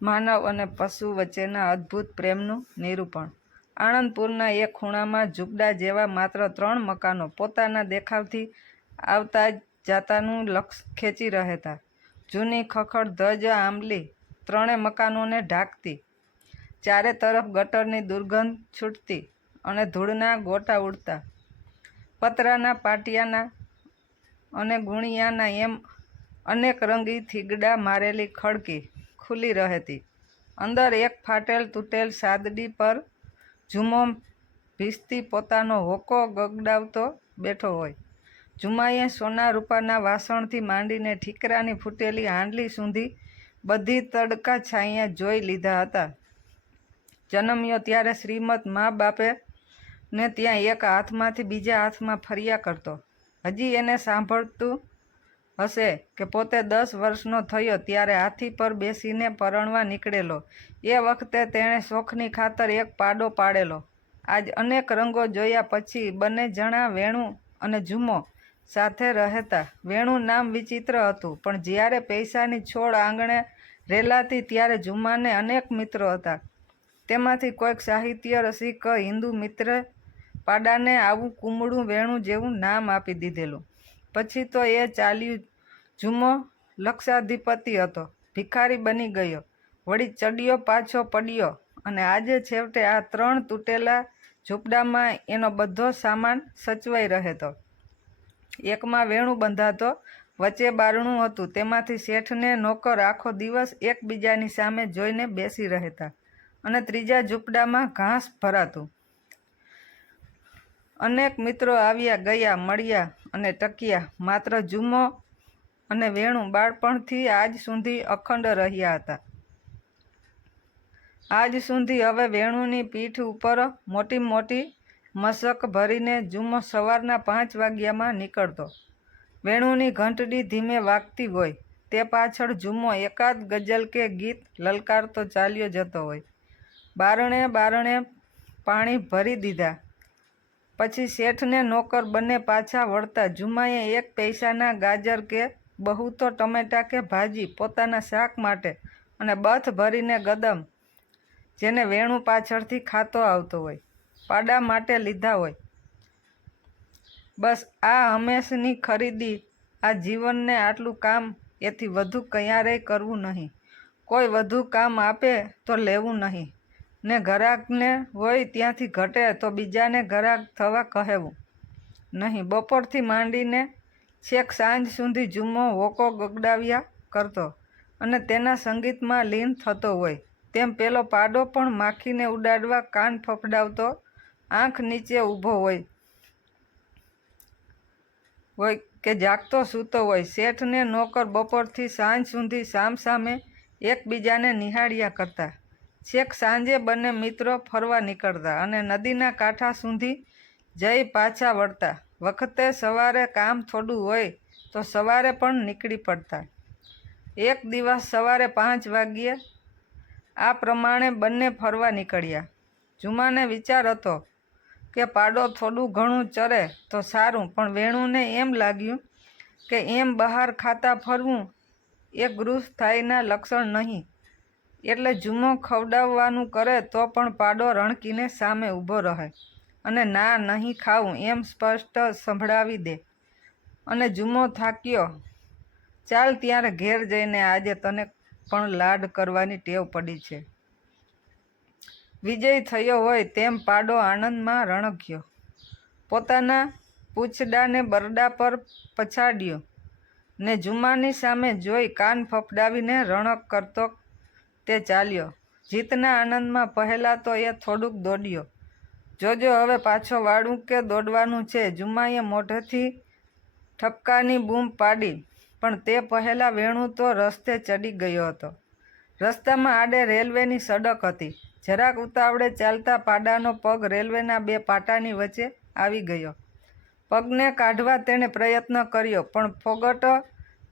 માનવ અને પશુ વચ્ચેના અદ્ભુત પ્રેમનું નિરૂપણ. આણંદપુરના એક ખૂણામાં ઝૂંપડા જેવા માત્ર 3 મકાનો પોતાના દેખાવથી આવતા જાતાનું લક્ષ ખેંચી રહેતા. જૂની ખખડધજ આંબલી 3 મકાનોને ઢાંકતી. ચારે તરફ ગટરની દુર્ગંધ છૂટતી અને ધૂળના ગોટા ઉડતા. પતરાના પાટિયાના અને ગુણિયાના એમ અનેક રંગી થીગડા મારેલી ખડકી ખુલ્લી રહેતી. અંદર એક ફાટેલ તૂટેલ સાદડી પર ઝુમ્મો ભીસતી પોતાનો હોકો ગગડાવતો બેઠો હોય. ઝુમ્માએ સોના રૂપાના વાસણથી માંડીને ઠીકરાની ફૂટેલી હાંડલી સુધી બધી તડકા છાંયા જોઈ લીધા હતા. જન્મ્યો ત્યારે શ્રીમત મા બાપે ને ત્યાં એક હાથમાંથી બીજા હાથમાં ફર્યા કરતો. હજી એને સાંભળતું હશે કે પોતે 10 વર્ષનો થયો ત્યારે હાથી પર બેસીને પરણવા નીકળેલો. એ વખતે તેણે શોખની ખાતર એક પાડો પાડેલો. આજ અનેક રંગો જોયા પછી બંને જણા વેણુ અને ઝુમ્મો સાથે રહેતા. વેણુ નામ વિચિત્ર હતું, પણ જ્યારે પૈસાની છોડ આંગણે રેલાતી ત્યારે ઝુમ્માને અનેક મિત્રો હતા. તેમાંથી કોઈક સાહિત્ય રસિક હિન્દુ મિત્રે પાડાને આવું કુમળું વેણુ જેવું નામ આપી દીધેલું. પછી તો એ ચાલ્યું. ઝુમ્મો લક્ષાધિપતિ હતો, ભિખારી બની ગયો, વળી ચડિયો પાછો પડ્યો અને આજે છેવટે આ 3 તૂટેલા ઝૂંપડામાં એનો બધો સામાન સચવાઈ રહેતો. એકમાં વેણુ બંધાતો, વચ્ચે બારણું હતું, તેમાંથી શેઠને નોકર આખો દિવસ એકબીજાની સામે જોઈને બેસી રહેતા અને ત્રીજા ઝૂંપડામાં ઘાસ ભરાતું. અનેક મિત્રો આવ્યા ગયા, મળ્યા અને ટક્યા. માત્ર ઝુમ્મો અને વેણુ બાળપણથી આજ સુધી અખંડ રહ્યા હતા. આજ સુધી હવે વેણુની પીઠ ઉપર મોટી મોટી મશક ભરીને ઝુમ્મો સવારના 5 વાગ્યામાં નીકળતો. વેણુની ઘંટડી ધીમે વાગતી હોય, તે પાછળ ઝુમ્મો એકાદ ગઝલ કે ગીત લલકારતો ચાલ્યો જતો હોય. બારણે બારણે પાણી ભરી દીધા પછી શેઠને નોકર બંને પાછા વળતા. ઝુમ્માએ 1 પૈસાના ગાજર કે બહુ તો ટમેટા કે ભાજી પોતાના શાક માટે અને બથ ભરીને ગદમ, જેને વેણુ પાછળથી ખાતો આવતો હોય, પાડા માટે લીધા હોય. બસ આ હંમેશની ખરીદી, આ જીવનને આટલું કામ, એથી વધુ ક્યારેય કરવું નહીં. કોઈ વધુ કામ આપે તો લેવું નહીં, ને ઘરાકને હોય ત્યાંથી ઘટે તો બીજાને ઘરાક થવા કહેવું નહીં. બપોરથી માંડીને છેક સાંજ સુધી ઝુમ્મો હોકો ગગડાવ્યા કરતો અને તેના સંગીતમાં લીન થતો હોય. તેમ પેલો પાડો પણ માખીને ઉડાડવા કાન ફફડાવતો આંખ નીચે ઊભો હોય કે જાગતો સૂતો હોય. શેઠ ને નોકર બપોરથી સાંજ સુધી સામસામે એકબીજાને નિહાળ્યા કરતા. છેક સાંજે બંને મિત્રો ફરવા નીકળતા અને નદીના કાંઠા સુધી જઈ પાછા વળતા. વખતે સવારે કામ થોડું હોય તો સવારે પણ નીકળી પડતા. એક દિવસ સવારે 5 વાગ્યે આ પ્રમાણે બંને ફરવા નીકળ્યા. ઝુમ્માને વિચાર હતો કે પાડો થોડું ઘણું ચરે તો સારું, પણ વેણુને એમ લાગ્યું કે એમ બહાર ખાતા ફરવું એ ગૃહસ્થાઈના લક્ષણ નહીં. એટલે ઝુમ્મો ખવડાવવાનું કરે તો પણ પાડો રણકીને સામે ઊભો રહે અને ના નહીં ખાવું એમ સ્પષ્ટ સંભળાવી દે. અને ઝુમ્મો થાક્યો, ચાલ ત્યારે ઘેર જઈને આજે તને પણ લાડ કરવાની ટેવ પડી છે. વિજય થયો હોય તેમ પાડો આનંદમાં રણક્યો. પોતાના પૂંછડાને બરડા પર પછાડ્યો ને ઝુમ્માની સામે જોઈ કાન ફફડાવીને રણક કરતો તે ચાલ્યો. જીતના આનંદમાં પહેલાં તો એ થોડુંક દોડ્યો. જોજો હવે પાછો વાળું કે દોડવાનું છે, ઝુમ્માએ મોઢેથી ઠપકાની બૂમ પાડી. પણ તે પહેલાં વેણુ તો રસ્તે ચડી ગયો હતો. રસ્તામાં આડે રેલવેની સડક હતી. જરાક ઉતાવળે ચાલતા પાડાનો પગ રેલવેના 2 પાટાની વચ્ચે આવી ગયો. પગને કાઢવા તેણે પ્રયત્ન કર્યો, પણ ફોગટ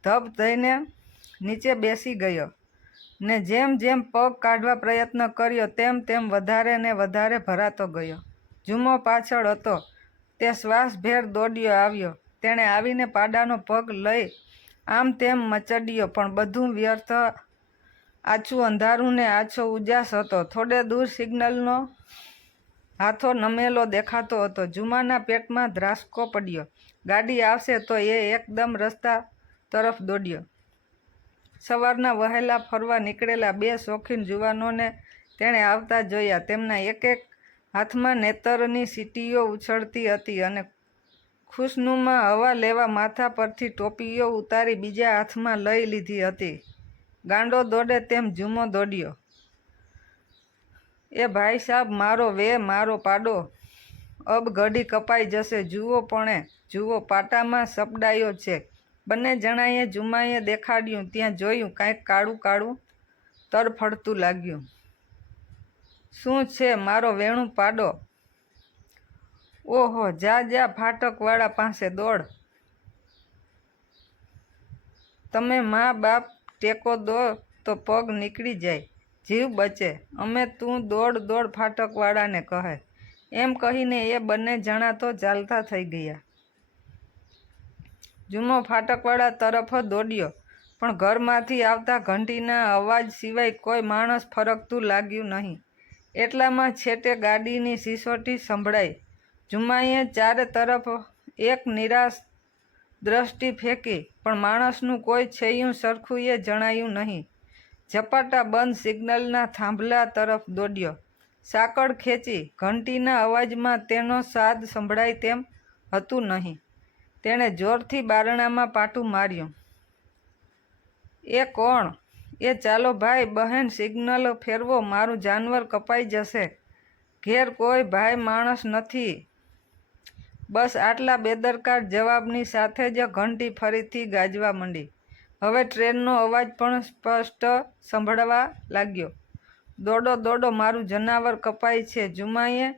ધબ થઈને નીચે બેસી ગયો ને જેમ જેમ પગ કાઢવા પ્રયત્ન કર્યો તેમ તેમ વધારે ને વધારે ભરાતો ગયો. ઝુમ્મો પાછળ હતો. તે શ્વાસભેર દોડ્યો આવ્યો. તેણે આવીને પાડાનો પગ લઈ આમ તેમ મચડ્યો, પણ બધું વ્યર્થ. આછું અંધારું ને આછો ઉજાસ હતો. થોડે દૂર સિગ્નલનો હાથો નમેલો દેખાતો હતો. જુમાના પેટમાં ધ્રાસકો પડ્યો. ગાડી આવશે તો એ એકદમ રસ્તા તરફ દોડ્યો. સવારના વહેલા ફરવા નીકળેલા 2 શોખીન જુવાનોને તેણે આવતા જોયા. તેમના એક એક હાથમાં નેતરની સીટીઓ ઉછળતી હતી અને ખુશનુમા હવા લેવા માથા પરથી ટોપીઓ ઉતારી બીજા હાથમાં લઈ લીધી હતી. ગાંડો દોડે તેમ જુમો દોડ્યો. એ ભાઈ સાબ, મારો વે, મારો પાડો, અબ ઘડી કપાઈ જશે. જુઓ પણે જુઓ, પાટામાં સપડાયો છે. બંને જણાએ જુમાએ દેખાડ્યું ત્યાં જોયું. કાંઈક કાળું કાળું તરફડતું લાગ્યું. શું છે મારો વેણું પાડો? ઓહો, જા જા, ફાટકવાળા પાસે દોડ. તમે મા બાપ ટેકો દો તો પગ નીકળી જાય, જીવ બચે. અમે તું દોડ દોડ, ફાટકવાળાને કહે. એમ કહીને એ બંને જણા તો ચાલતા થઈ ગયા. જુમો ફાટકવાળા તરફ દોડ્યો, પણ ઘરમાંથી આવતા ઘંટીના અવાજ સિવાય કોઈ માણસ ફરકતું લાગ્યું નહીં. એટલામાં છેટે ગાડીની સિસોટી સંભળાઈ. જુમાએ ચારે તરફ એક નિરાશ દ્રષ્ટિ ફેંકી, પણ માણસનું કોઈ છેયું સરખું એ જણાયું નહીં. ઝપાટા બંધ સિગ્નલના થાંભલા તરફ દોડ્યો. સાંકળ ખેંચી. ઘંટીના અવાજમાં તેનો સાદ સંભળાય તેમ હતું નહીં. તેણે જોરથી બારણામાં પાટું માર્યું. એ કોણ? એ ચાલો ભાઈ બહેન, સિગ્નલ ફેરવો, મારું જાનવર કપાઈ જશે. ઘેર કોઈ ભાઈ માણસ નથી. બસ આટલા બેદરકાર જવાબની સાથે જ ઘંટી ફરીથી ગાજવા માંડી. હવે ટ્રેનનો અવાજ પણ સ્પષ્ટ સંભળવા લાગ્યો. દોડો દોડો, મારું જનાવર કપાય છે. જુમાએ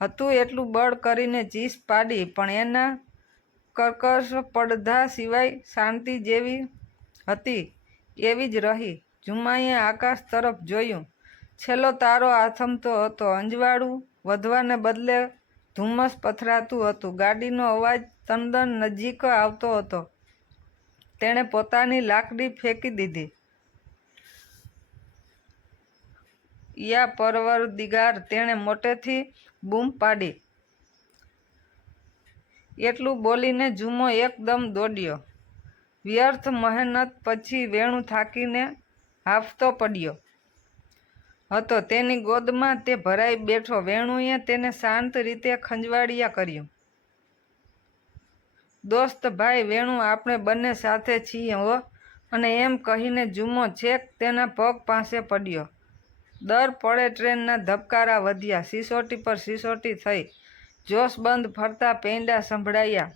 હતું એટલું બળ કરીને ચીસ પાડી, પણ એના કર્કશ પડધા સિવાય શાંતિ જેવી હતી એવી જ રહી. જુમાએ આકાશ તરફ જોયું. છેલ્લો તારો આથમતો હતો. અંજવાળું વધવાને બદલે ધુમ્મસ પથરાતું હતું. ગાડીનો અવાજ તદ્દન નજીક આવતો હતો. તેણે પોતાની લાકડી ફેંકી દીધી. યા પરવરદિગાર, તેણે મોટેથી બૂમ પાડી. એટલું બોલીને જુમો એકદમ દોડ્યો. વ્યર્થ મહેનત પછી વેણું થાકીને હાંફતો પડ્યો હતો. તેની ગોદમાં તે ભરાઈ બેઠો. વેણુએ તેને શાંત રીતે ખંજવાળિયા કર્યું. દોસ્ત ભાઈ વેણુ, આપણે બંને સાથે છીએ હો. અને એમ કહીને જુમો છેક તેના પગ પાસે પડ્યો. દર પળે ટ્રેનના ધબકારા વધ્યા. સિસોટી પર સિસોટી થઈ. જોશબંધ ફરતા પૈંડા સંભળાયા.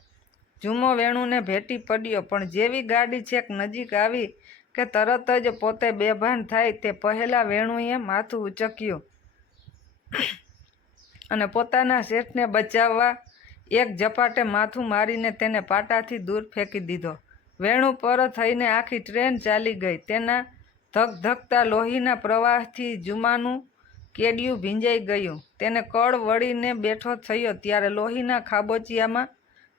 જુમો વેણુને ભેટી પડ્યો, પણ જેવી ગાડી છેક નજીક આવી કે તરત જ પોતે બેભાન થાય તે પહેલાં વેણુએ માથું ઉચક્યું અને પોતાના શેઠને બચાવવા એક ઝપાટે માથું મારીને તેને પાટાથી દૂર ફેંકી દીધો. વેણુ પર થઈને આખી ટ્રેન ચાલી ગઈ. તેના ધગધગતા લોહીના પ્રવાહથી જુમાનું કેડિયું ભીંજાઈ ગયું. તેને કળ વળીને બેઠો થયો ત્યારે લોહીના ખાબોચિયામાં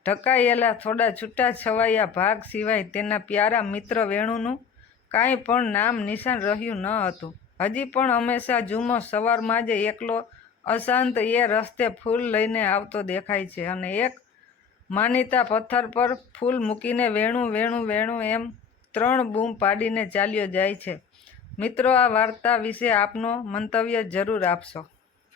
ઢકાયેલા થોડા છૂટા છવાયા ભાગ સિવાય તેના પ્યારા મિત્ર વેણુનું કાંઈ પણ નામ નિશાન રહ્યું ન હતું. હજી પણ હંમેશા જુમો સવારમાં જ એકલો અશાંત એ રસ્તે ફૂલ લઈને આવતો દેખાય છે અને એક માનીતા પથ્થર પર ફૂલ મૂકીને વેણું વેણું વેણું એમ 3 બૂમ પાડીને ચાલ્યો જાય છે. મિત્રો, આ વાર્તા વિશે આપનો મંતવ્ય જરૂર આપશો.